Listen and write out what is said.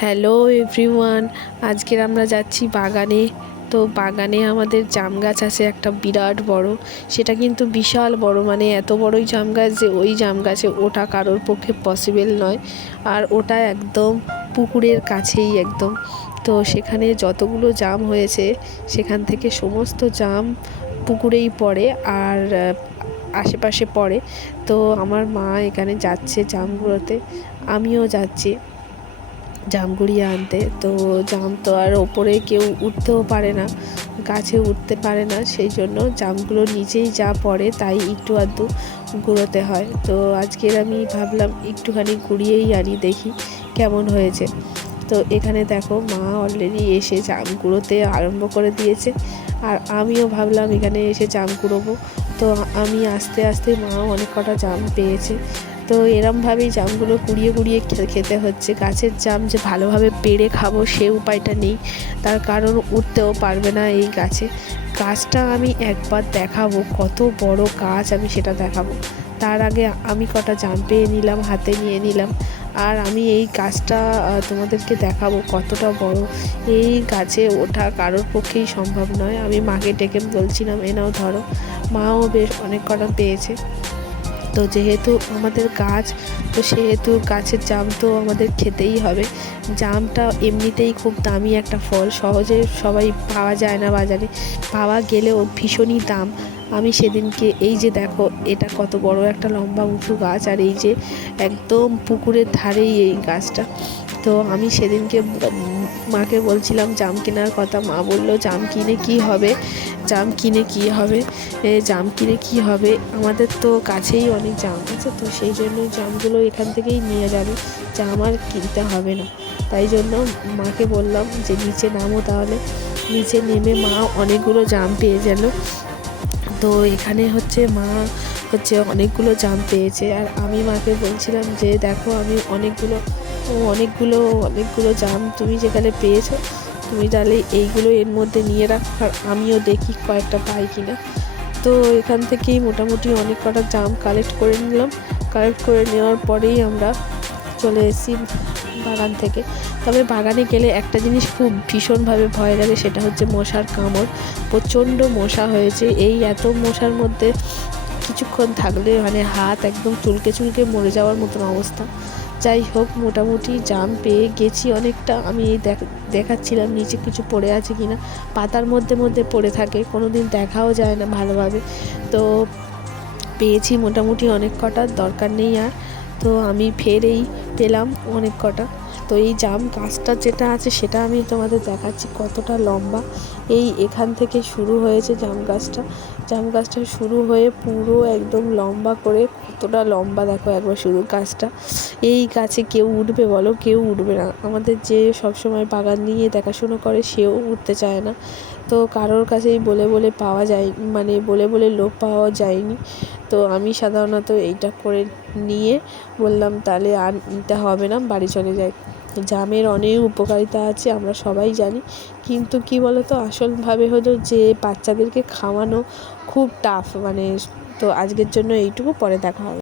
Hello everyone আজকের আমরা যাচ্ছি বাগানে। তো বাগানে আমাদের জাম গাছ আছে, একটা বিরাট বড়। সেটা কিন্তু বিশাল বড় মানে এত বড়ই জাম গাছ যে ওই জাম গাছে ওটা কারোর পক্ষে পসিবল নয়। আর ওটা একদম পুকুরের কাছেই একদম। তো সেখানে যতগুলো জাম হয়েছে, সেখান থেকে সমস্ত জাম পুকুরেই পড়ে আর আশেপাশে পড়ে। তো আমার মা এখানে যাচ্ছে জামগুলোতে, আমিও যাচ্ছি। জাম কুড়িয়ে আনতে। তো জাম তো আর ওপরে কেউ উঠতেও পারে না, গাছে উঠতে পারে না, সেই জন্য জামগুলো নিচেই যা পড়ে তাই একটু আধটু কুড়োতে হয়। তো আজকের আমি ভাবলাম একটুখানি কুড়িয়েই আনি, দেখি কেমন হয়েছে। তো এখানে দেখো মা অলরেডি এসে জাম কুড়োতে আরম্ভ করে দিয়েছে। আর আমিও ভাবলাম এখানে এসে জাম কুড়োবো তো আমি আস্তে আস্তে মাও অনেক কটা জাম পেয়েছে। তো এরমভাবেই জামগুলো কুড়িয়ে কুড়িয়ে খেতে হচ্ছে। গাছের জাম যে ভালোভাবে পেড়ে খাব সে উপায়টা নেই। তার কারণ উঠতেও পারবে না এই গাছে। গাছটা আমি একবার দেখাবো, কত বড় গাছ আমি সেটা দেখাবো। তার আগে আমি কটা জাম পেয়ে নিলাম, হাতে নিয়ে নিলাম। আর আমি এই গাছটা তোমাদেরকে দেখাবো কতটা বড়। এই গাছে ওঠা কারোর পক্ষেই সম্ভব নয়। আমি মাকে ডেকে বলছিলাম, এ নাও ধরো। মাও বেশ অনেক কটা পেয়েছে। তো যেহেতু আমাদের গাছ, তো সেহেতু গাছের জাম তো আমাদের খেতেই হবে। জামটা এমনিতেই খুব দামি একটা ফল, সহজে সবাই পাওয়া যায় না বাজারে। পাওয়া গেলেও ভীষণই দাম। আমি সেদিনকে এই যে দেখো, এটা কত বড় একটা লম্বা উঁচু গাছ, আর এই যে একদম পুকুরের ধারেই এই গাছটা। তো আমি সেদিনকে মাকে বলছিলাম, জাম কেনার কথা। মা বলল, জাম কিনে কি হবে? জাম কিনে কি হবে? জাম কিনে কি হবে? আমাদের তো কাছেই অনেক জাম আছে, তো সেই জন্য জামগুলো এখান থেকেই নিয়ে যাবে। জাম আর কিনতে হবে না। তাই জন্য মাকে বললাম যে, নিচে নামো তাহলে। নিচে নেমে মা অনেকগুলো জাম পেয়ে গেল। তো এখানে হচ্ছে মা হচ্ছে অনেকগুলো জাম পেয়েছে। আর আমি মাকে বলছিলাম যে, দেখো, আমি অনেকগুলো অনেকগুলো অনেকগুলো জাম তুমি যেখানে পেয়েছ, তুমি তাহলে এইগুলো এর মধ্যে নিয়ে রাখ। আর আমিও দেখি কয়েকটা পাই কি না তো এখান থেকেই মোটামুটি অনেক কটা জাম কালেক্ট করে নিলাম। কালেক্ট করে নেওয়ার পরেই আমরা চলে এসেছি বাগান থেকে। তবে বাগানে গেলে একটা জিনিস খুব ভীষণভাবে ভয় লাগে, সেটা হচ্ছে মশার কামড়। প্রচণ্ড মশা হয়েছে। এই এত মশার মধ্যে কিছুক্ষণ থাকলে মানে হাত একদম চুলকে চুলকে মরে যাওয়ার মতন অবস্থা। যাই হোক, মোটামুটি জাম পেয়ে গেছি অনেকটা। আমি দেখাচ্ছিলাম নিচে কিছু পড়ে আছে কি না পাতার মধ্যে মধ্যে পড়ে থাকে কোনো দিন দেখাও যায় না ভালোভাবে। তো পেয়েছি মোটামুটি অনেক কটা, দরকার নেই আর। তো আমি ফেরেই পেলাম অনেক কটা। তো এই জাম গাছটা যেটা আছে সেটা আমি তোমাদের দেখাচ্ছি কতটা লম্বা। এই এখান থেকে শুরু হয়েছে জাম গাছটা। জাম গাছটা শুরু হয়ে পুরো একদম লম্বা করে কতটা লম্বা দেখো একবার শুধু গাছটা। এই গাছে কেউ উঠবে বলো? কেউ উঠবে না। আমাদের যে সবসময় বাগান নিয়ে দেখাশুনো করে সেও উঠতে চায় না। তো কারোর কাছেই বলে বলে পাওয়া যায় মানে বলে বলে লোক পাওয়া যায়নি। তো আমি সাধারণত এইটা করে নিয়ে বললাম, তাহলে আর নিতে হবে না, বাড়ি চলে যাই। জামের অনেক উপকারিতা আছে, আমরা সবাই জানি। কিন্তু কি বলতো, আসলভাবে হলো যে বাচ্চাদেরকে খাওয়ানো খুব টাফ মানে তো আজকের জন্য এইটুকু, পরে দেখা হবে।